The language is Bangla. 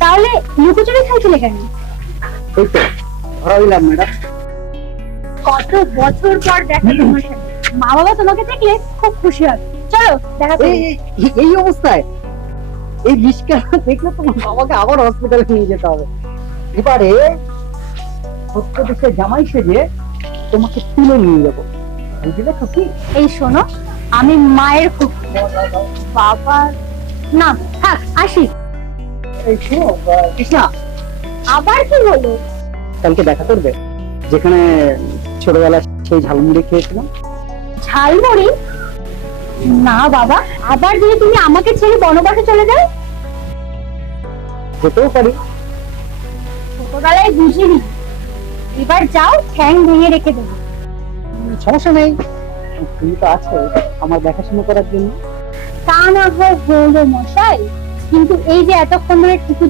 তাহলে লুকোচুরি খেলছিলে কেন? এই তো ধরা হইলাম ম্যাডাম। কত বছর পর দেখা তোমার সাথে, মা বাবা তোমাকে দেখলে খুব খুশি হবে। চলো দেখা করি। এই অবস্থায় এই রিস্কা দেখলে তোমার বাবাকে আবার হসপিটালে নিয়ে যেতে হবে। এবারে সত্য দেশে জামাই সেজে তোমাকে তুলে নিয়ে যাবো, বুঝলে তো কি? এই শোনো, আমি মায়ের খুব বাবা না, থাক আসি। এই শোনো কৃষ্ণা, আবার কি হলো? কালকে দেখা করবে যেখানে ছোটবেলায় সেই ঝালমুড়ি খেয়েছিলাম। ঝালমুড়ি? না বাবা, আবার যদি তুমি আমাকে ছেড়ে বনবাসে চলে যাও। যেতেও পারি। ছোটবেলায় বুঝিনি, এবার যাও, ঠ্যাং ভেঙে রেখে দেবো। সমস্যা নেই, তুমি তো আছো আমার দেখাশোনা করার জন্য। তা না হয় হলো মশাই, কিন্তু এই যে এতক্ষণ ধরে